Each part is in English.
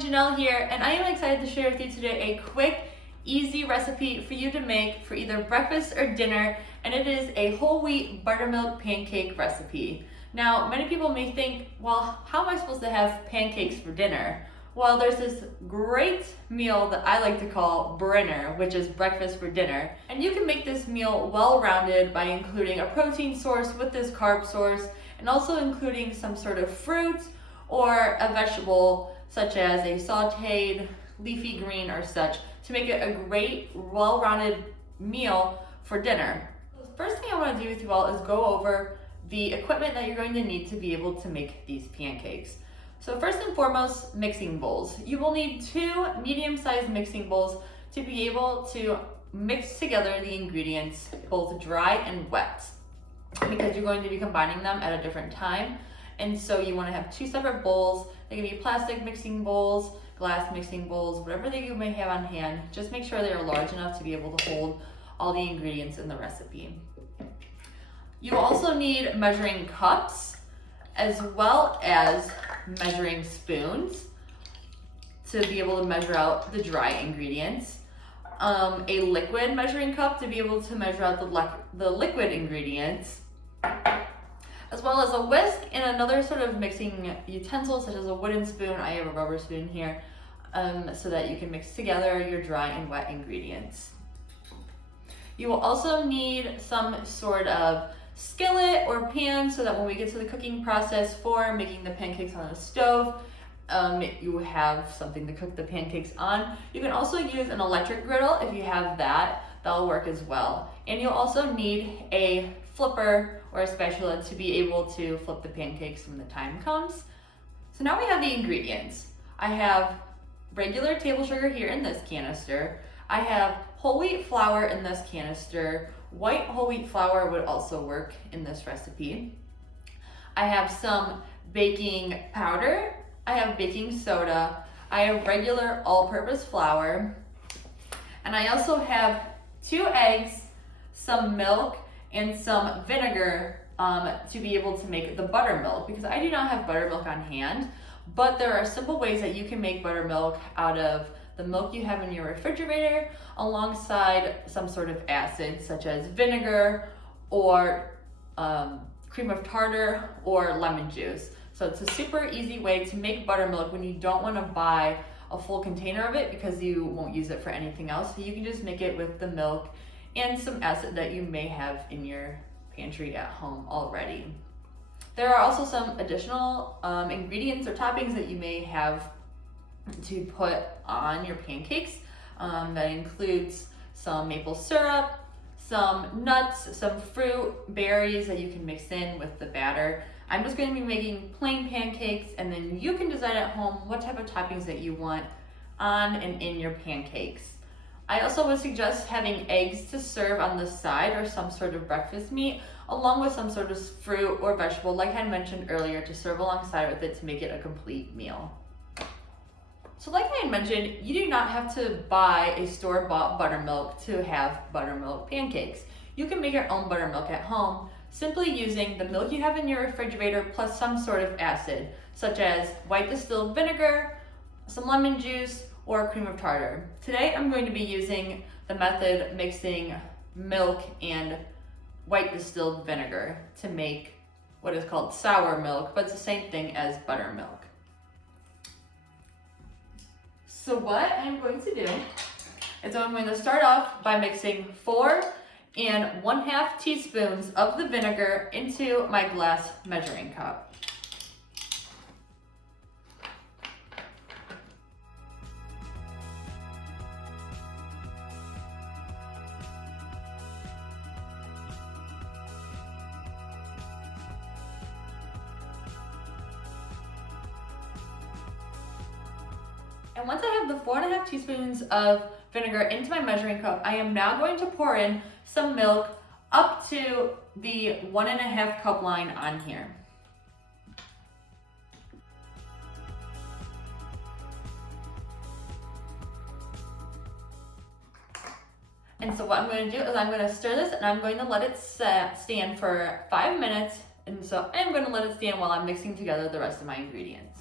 Janelle here, and I am excited to share with you today a quick, easy recipe for you to make for either breakfast or dinner, and it is a whole wheat buttermilk pancake recipe. Now, many people may think, well, how am I supposed to have pancakes for dinner? Well, there's this great meal that I like to call Brinner, which is breakfast for dinner. And you can make this meal well-rounded by including a protein source with this carb source, and also including some sort of fruit or a vegetable such as a sauteed leafy green or such to make it a great, well-rounded meal for dinner. The first thing I want to do with you all is go over the equipment that you're going to need to be able to make these pancakes. So first and foremost, mixing bowls. You will need 2 medium-sized mixing bowls to be able to mix together the ingredients, both dry and wet, because you're going to be combining them at a different time. And so you want to have 2 separate bowls. They can be plastic mixing bowls, glass mixing bowls, whatever that you may have on hand. Just make sure they are large enough to be able to hold all the ingredients in the recipe. You also need measuring cups as well as measuring spoons to be able to measure out the dry ingredients. A liquid measuring cup to be able to measure out the liquid ingredients, as well as a whisk and another sort of mixing utensil such as a wooden spoon. I have a rubber spoon here, so that you can mix together your dry and wet ingredients. You will also need some sort of skillet or pan so that when we get to the cooking process for making the pancakes on the stove, you have something to cook the pancakes on. You can also use an electric griddle if you have that. That'll work as well. And you'll also need a flipper or a spatula to be able to flip the pancakes when the time comes. So now we have the ingredients. I have regular table sugar here in this canister. I have whole wheat flour in this canister. White whole wheat flour would also work in this recipe. I have some baking powder. I have baking soda. I have regular all-purpose flour. And I also have 2 eggs, some milk, and some vinegar to be able to make the buttermilk, because I do not have buttermilk on hand, but there are simple ways that you can make buttermilk out of the milk you have in your refrigerator alongside some sort of acid such as vinegar or cream of tartar or lemon juice. So it's a super easy way to make buttermilk when you don't want to buy a full container of it because you won't use it for anything else. So you can just make it with the milk and some acid that you may have in your pantry at home already. There are also some additional ingredients or toppings that you may have to put on your pancakes. That includes some maple syrup, some nuts, some fruit, berries that you can mix in with the batter. I'm just going to be making plain pancakes, and then you can decide at home what type of toppings that you want on and in your pancakes. I also would suggest having eggs to serve on the side or some sort of breakfast meat, along with some sort of fruit or vegetable, like I mentioned earlier, to serve alongside with it to make it a complete meal. So like I had mentioned, you do not have to buy a store-bought buttermilk to have buttermilk pancakes. You can make your own buttermilk at home simply using the milk you have in your refrigerator plus some sort of acid, such as white distilled vinegar, some lemon juice, or cream of tartar. Today I'm going to be using the method mixing milk and white distilled vinegar to make what is called sour milk, but it's the same thing as buttermilk. So what I'm going to do is I'm going to start off by mixing 4 1/2 teaspoons of the vinegar into my glass measuring cup. And once I have the 4 1/2 teaspoons of vinegar into my measuring cup, I am now going to pour in some milk up to the 1 1/2 cup line on here. And so what I'm going to do is I'm going to stir this and I'm going to let it stand for 5 minutes. And so I'm going to let it stand while I'm mixing together the rest of my ingredients.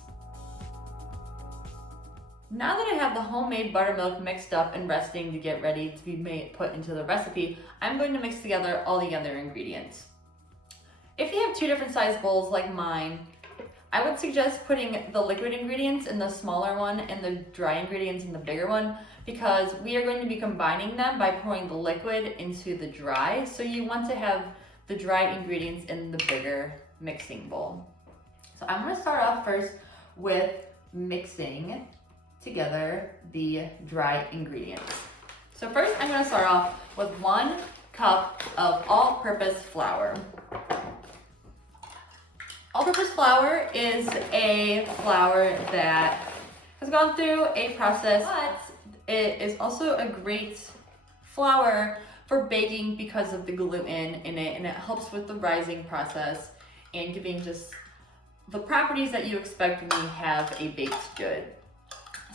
Now that I have the homemade buttermilk mixed up and resting to get ready to be put into the recipe, I'm going to mix together all the other ingredients. If you have 2 different size bowls like mine, I would suggest putting the liquid ingredients in the smaller one and the dry ingredients in the bigger one, because we are going to be combining them by pouring the liquid into the dry. So you want to have the dry ingredients in the bigger mixing bowl. So I'm going to start off first with mixing together the dry ingredients. So first I'm going to start off with 1 cup of all-purpose flour. All-purpose flour is a flour that has gone through a process, but it is also a great flour for baking because of the gluten in it, and it helps with the rising process and giving just the properties that you expect when you have a baked good.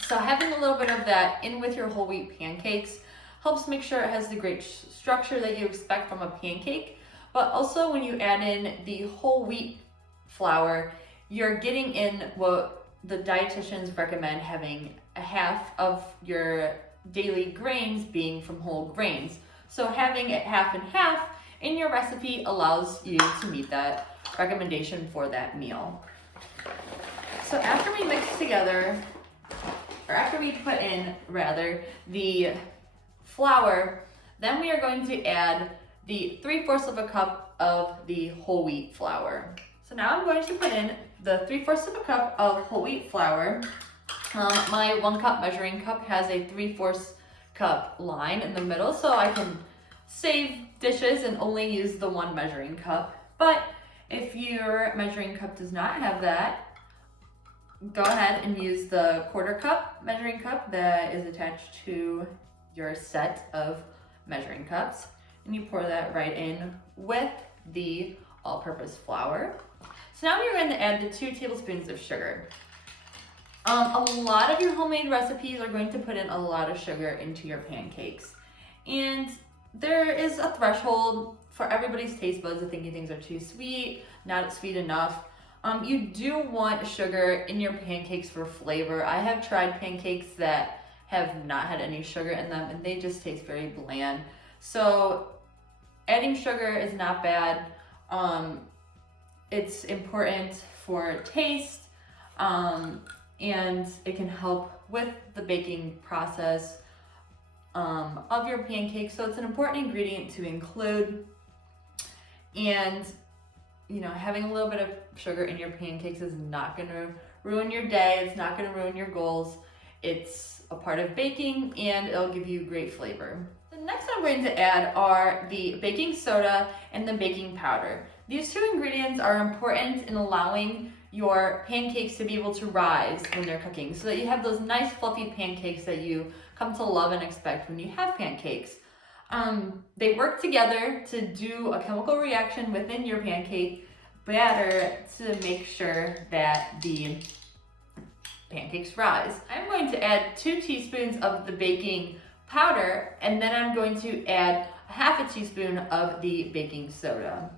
So having a little bit of that in with your whole wheat pancakes helps make sure it has the great structure that you expect from a pancake. But also when you add in the whole wheat flour, you're getting in what the dietitians recommend, having a half of your daily grains being from whole grains. So having it half and half in your recipe allows you to meet that recommendation for that meal. So after we mix together, or after we put in rather the flour, then we are going to add the 3/4 of a cup of the whole wheat flour. So now I'm going to put in the 3/4 of a cup of whole wheat flour. My 1 cup measuring cup has a 3/4 cup line in the middle, so I can save dishes and only use the 1 measuring cup. But if your measuring cup does not have that, go ahead and use the 1/4 cup measuring cup that is attached to your set of measuring cups, and you pour that right in with the all-purpose flour. So now we're going to add the 2 tablespoons of sugar. A lot of your homemade recipes are going to put in a lot of sugar into your pancakes, and there is a threshold for everybody's taste buds of thinking things are too sweet, not sweet enough. You do want sugar in your pancakes for flavor. I have tried pancakes that have not had any sugar in them and they just taste very bland. So adding sugar is not bad. It's important for taste, and it can help with the baking process of your pancakes. So it's an important ingredient to include. And having a little bit of sugar in your pancakes is not going to ruin your day. It's not going to ruin your goals. It's a part of baking and it'll give you great flavor. The next I'm going to add are the baking soda and the baking powder. These 2 ingredients are important in allowing your pancakes to be able to rise when they're cooking, so that you have those nice fluffy pancakes that you come to love and expect when you have pancakes. They work together to do a chemical reaction within your pancake batter to make sure that the pancakes rise. I'm going to add 2 teaspoons of the baking powder, and then I'm going to add 1/2 teaspoon of the baking soda.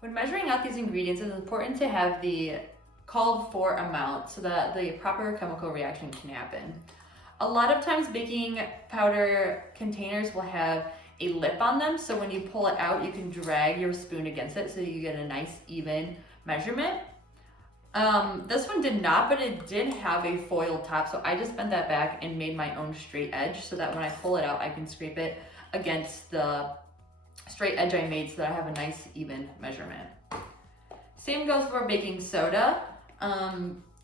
When measuring out these ingredients, it's important to have the called for amount so that the proper chemical reaction can happen. A lot of times baking powder containers will have a lip on them, so when you pull it out, you can drag your spoon against it so you get a nice even measurement. This one did not, but it did have a foil top, so I just bent that back and made my own straight edge so that when I pull it out, I can scrape it against the straight edge I made so that I have a nice even measurement. Same goes for baking soda.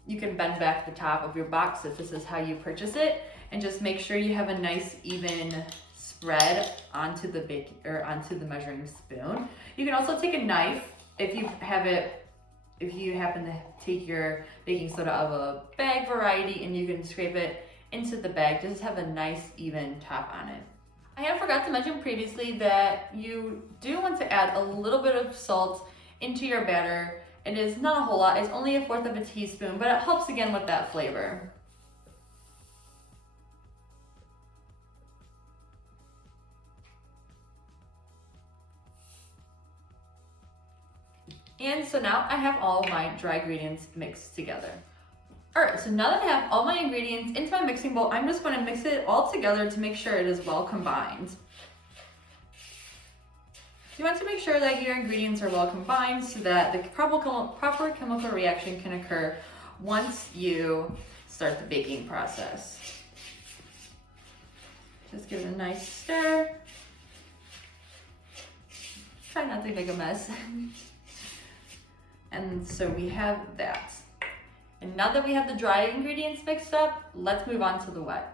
You can bend back the top of your box if this is how you purchase it, and just make sure you have a nice even spread onto the measuring spoon. You can also take a knife if you happen to take your baking soda out of a bag variety, and you can scrape it into the bag. Just have a nice even top on it. I have forgot to mention previously that you do want to add a little bit of salt into your batter. It is not a whole lot, it's only 1/4 teaspoon, but it helps again with that flavor. And so now I have all my dry ingredients mixed together. All right, so now that I have all my ingredients into my mixing bowl, I'm just going to mix it all together to make sure it is well combined. You want to make sure that your ingredients are well combined so that the proper chemical reaction can occur once you start the baking process. Just give it a nice stir. Try not to make a mess. And so we have that. And now that we have the dry ingredients mixed up, let's move on to the wet.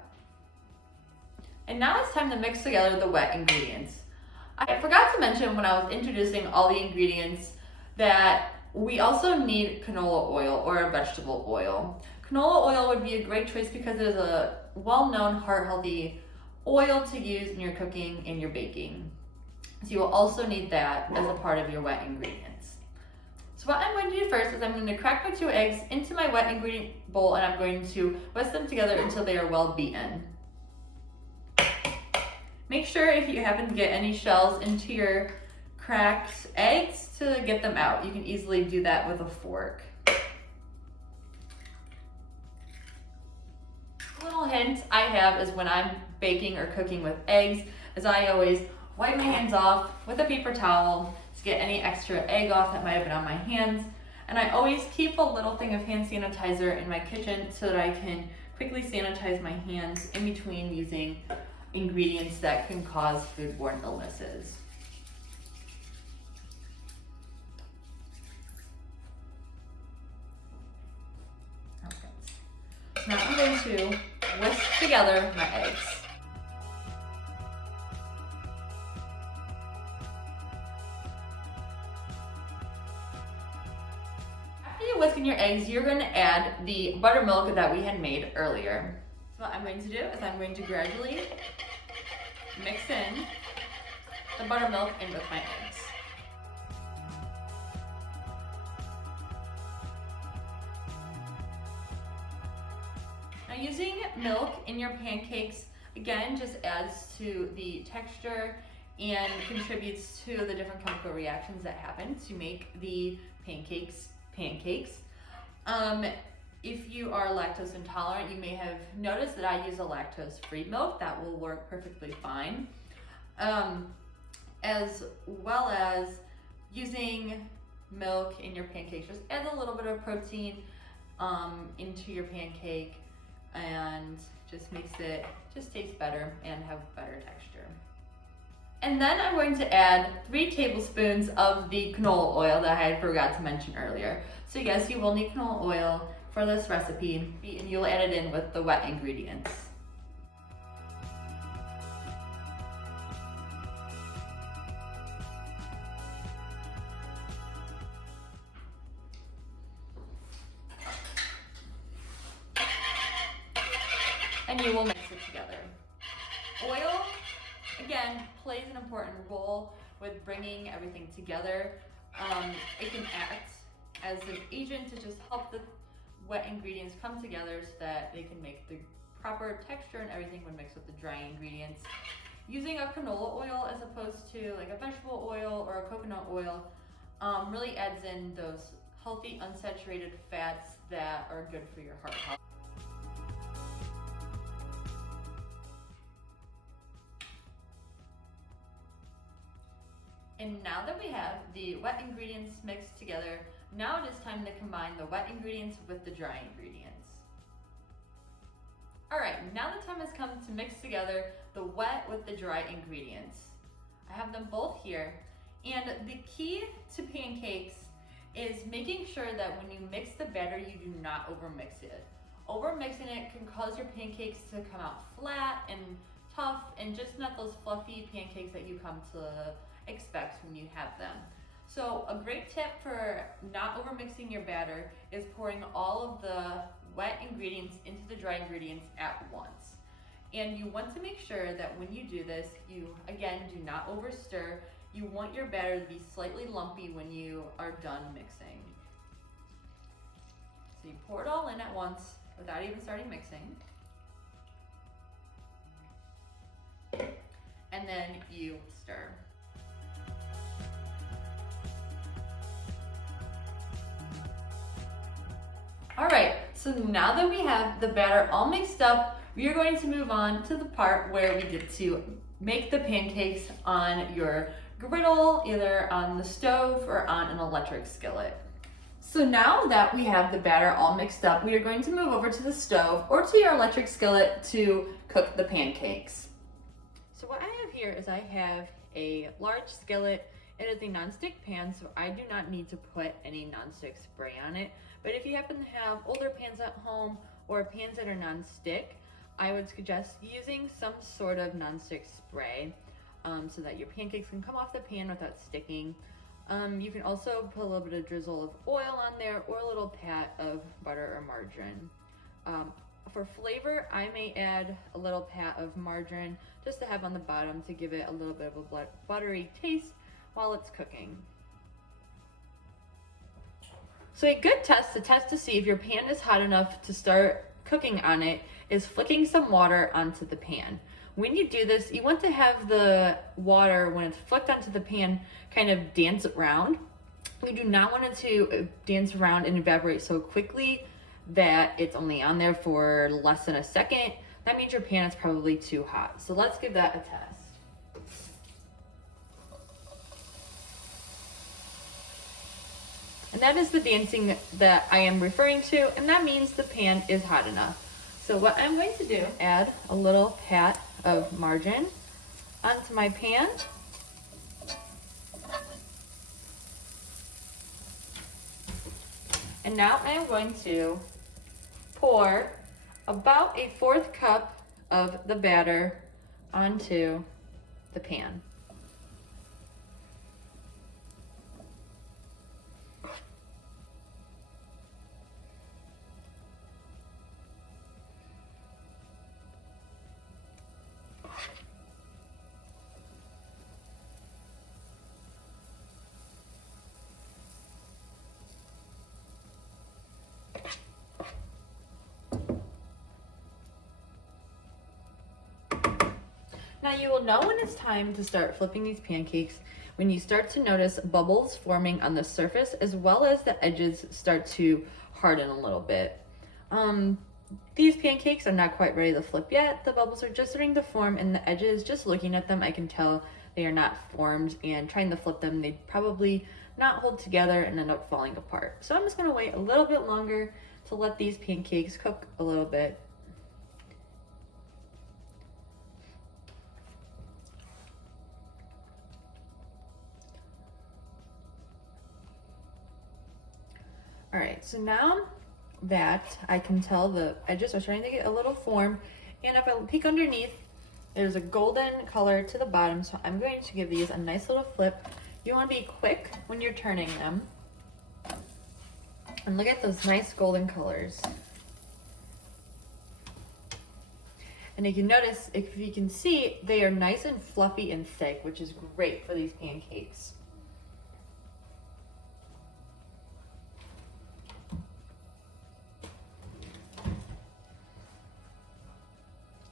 And now it's time to mix together the wet ingredients. I forgot to mention when I was introducing all the ingredients that we also need canola oil or a vegetable oil. Canola oil would be a great choice because it is a well-known heart-healthy oil to use in your cooking and your baking. So you will also need that as a part of your wet ingredients. So what I'm going to do first is I'm going to crack my 2 eggs into my wet ingredient bowl, and I'm going to whisk them together until they are well beaten. Make sure if you happen to get any shells into your cracked eggs to get them out. You can easily do that with a fork. A little hint I have is when I'm baking or cooking with eggs, is I always wipe my hands off with a paper towel to get any extra egg off that might have been on my hands. And I always keep a little thing of hand sanitizer in my kitchen so that I can quickly sanitize my hands in between using ingredients that can cause foodborne illnesses. Okay. Now I'm going to whisk together my eggs. After you whisk in your eggs, you're going to add the buttermilk that we had made earlier. So what I'm going to do is I'm going to gradually mix in the buttermilk in with my eggs. Now using milk in your pancakes, again, just adds to the texture and contributes to the different chemical reactions that happen to make the pancakes. If you are lactose intolerant, you may have noticed that I use a lactose-free milk. That will work perfectly fine. As well as using milk in your pancakes just adds a little bit of protein into your pancake and just makes it just taste better and have better texture. And then I'm going to add 3 tablespoons of the canola oil that I had forgot to mention earlier. So yes, you will need canola oil for this recipe, and you'll add it in with the wet ingredients. And you will mix it together. Oil, again, plays an important role with bringing everything together. It can act as an agent to just help the wet ingredients come together so that they can make the proper texture and everything when mixed with the dry ingredients. Using a canola oil as opposed to like a vegetable oil or a coconut oil really adds in those healthy unsaturated fats that are good for your heart health. And now that we have the wet ingredients mixed together, now it is time to combine the wet ingredients with the dry ingredients. All right, now the time has come to mix together the wet with the dry ingredients. I have them both here, and the key to pancakes is making sure that when you mix the batter, you do not overmix it. Overmixing it can cause your pancakes to come out flat and tough and just not those fluffy pancakes that you come to expect when you have them. So a great tip for not overmixing your batter is pouring all of the wet ingredients into the dry ingredients at once. And you want to make sure that when you do this, you again do not overstir. You want your batter to be slightly lumpy when you are done mixing. So you pour it all in at once without even starting mixing. And then you stir. All right, so now that we have the batter all mixed up, we are going to move on to the part where we get to make the pancakes on your griddle, either on the stove or on an electric skillet. So now that we have the batter all mixed up, we are going to move over to the stove or to your electric skillet to cook the pancakes. So what I have here is I have a large skillet. It is a nonstick pan, so I do not need to put any nonstick spray on it. But if you happen to have older pans at home or pans that are nonstick, I would suggest using some sort of nonstick spray so that your pancakes can come off the pan without sticking. You can also put a little bit of drizzle of oil on there or a little pat of butter or margarine. For flavor, I may add a little pat of margarine just to have on the bottom to give it a little bit of a buttery taste while it's cooking. So a good test to see if your pan is hot enough to start cooking on it is flicking some water onto the pan. When you do this, you want to have the water, when it's flicked onto the pan, kind of dance around. You do not want it to dance around and evaporate so quickly that it's only on there for less than a second. That means your pan is probably too hot. So let's give that a test. And that is the dancing that I am referring to, and that means the pan is hot enough. So what I'm going to do, add a little pat of margarine onto my pan. And now I am going to pour about a 1/4 cup of the batter onto the pan. Now you will know when it's time to start flipping these pancakes when you start to notice bubbles forming on the surface as well as the edges start to harden a little bit. These pancakes are not quite ready to flip yet. The bubbles are just starting to form and the edges, just looking at them, I can tell they are not formed, and trying to flip them, they'd probably not hold together and end up falling apart. So I'm just gonna wait a little bit longer to let these pancakes cook a little bit. All right, so now that I can tell the edges are starting to get a little form, and if I peek underneath, there's a golden color to the bottom, so I'm going to give these a nice little flip. You want to be quick when you're turning them. And look at those nice golden colors. And you can notice, if you can see, they are nice and fluffy and thick, which is great for these pancakes.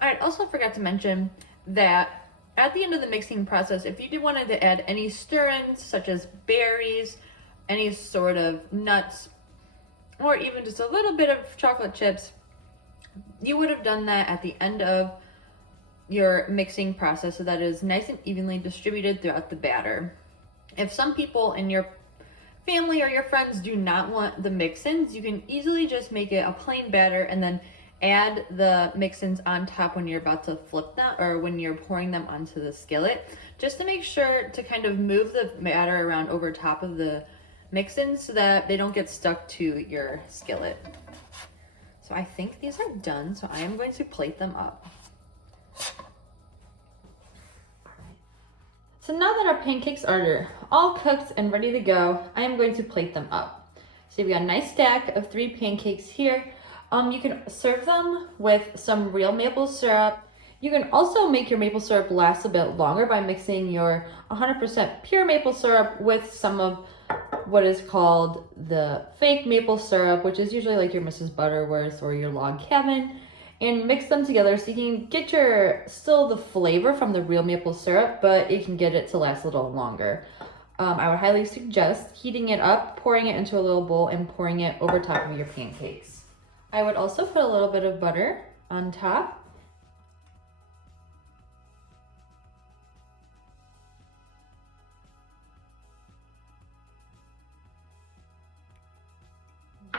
I also forgot to mention that at the end of the mixing process, if you did wanted to add any stir-ins such as berries, any sort of nuts, or even just a little bit of chocolate chips, you would have done that at the end of your mixing process so that it is nice and evenly distributed throughout the batter. If some people in your family or your friends do not want the mix-ins, you can easily just make it a plain batter and then add the mix-ins on top when you're about to flip them or when you're pouring them onto the skillet, just to make sure to kind of move the batter around over top of the mix-ins so that they don't get stuck to your skillet. So I think these are done, so I am going to plate them up. So now that our pancakes are all cooked and ready to go, I am going to plate them up. So we got a nice stack of 3 pancakes here. You can serve them with some real maple syrup. You can also make your maple syrup last a bit longer by mixing your 100% pure maple syrup with some of what is called the fake maple syrup, which is usually like your Mrs. Butterworth or your Log Cabin, and mix them together so you can get still the flavor from the real maple syrup, but you can get it to last a little longer. I would highly suggest heating it up, pouring it into a little bowl, and pouring it over top of your pancakes. I would also put a little bit of butter on top.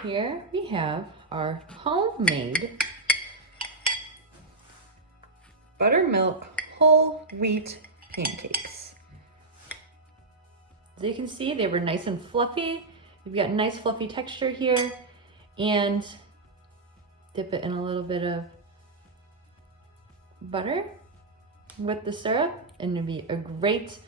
Here we have our homemade buttermilk whole wheat pancakes. As you can see, they were nice and fluffy. You've got nice fluffy texture here, and dip it in a little bit of butter with the syrup, and it'll be a great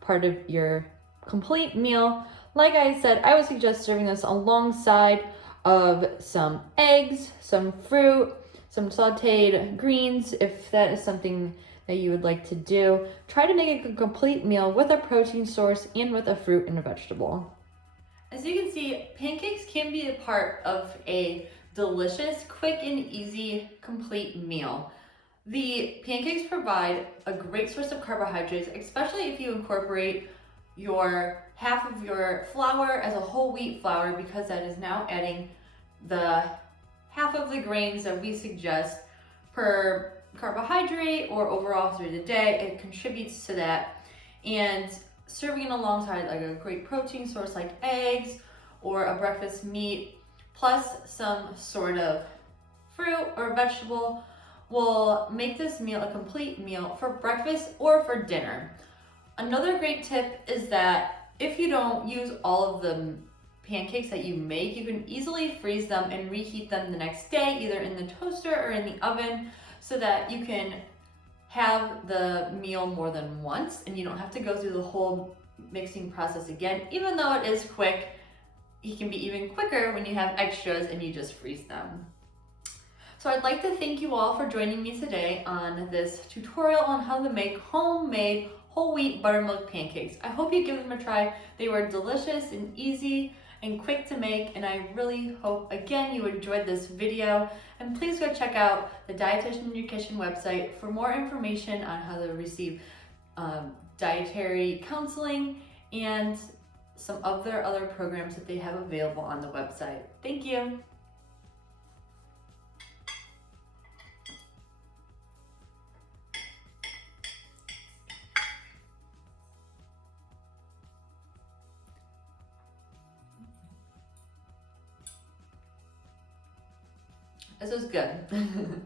part of your complete meal. Like I said, I would suggest serving this alongside of some eggs, some fruit, some sauteed greens, if that is something that you would like to do. Try to make a complete meal with a protein source and with a fruit and a vegetable. As you can see, pancakes can be a part of a delicious, quick and easy, complete meal. The pancakes provide a great source of carbohydrates, especially if you incorporate your half of your flour as a whole wheat flour, because that is now adding the half of the grains that we suggest per carbohydrate or overall through the day. It contributes to that. And serving it alongside like a great protein source like eggs or a breakfast meat plus some sort of fruit or vegetable will make this meal a complete meal for breakfast or for dinner. Another great tip is that if you don't use all of the pancakes that you make, you can easily freeze them and reheat them the next day, either in the toaster or in the oven, so that you can have the meal more than once and you don't have to go through the whole mixing process again. Even though it is quick, it can be even quicker when you have extras and you just freeze them. So I'd like to thank you all for joining me today on this tutorial on how to make homemade whole wheat buttermilk pancakes. I hope you give them a try. They were delicious and easy and quick to make, and I really hope again you enjoyed this video. And please go check out the Dietitian and Nutrition website for more information on how to receive dietary counseling and some of their other programs that they have available on the website. Thank you. This was good.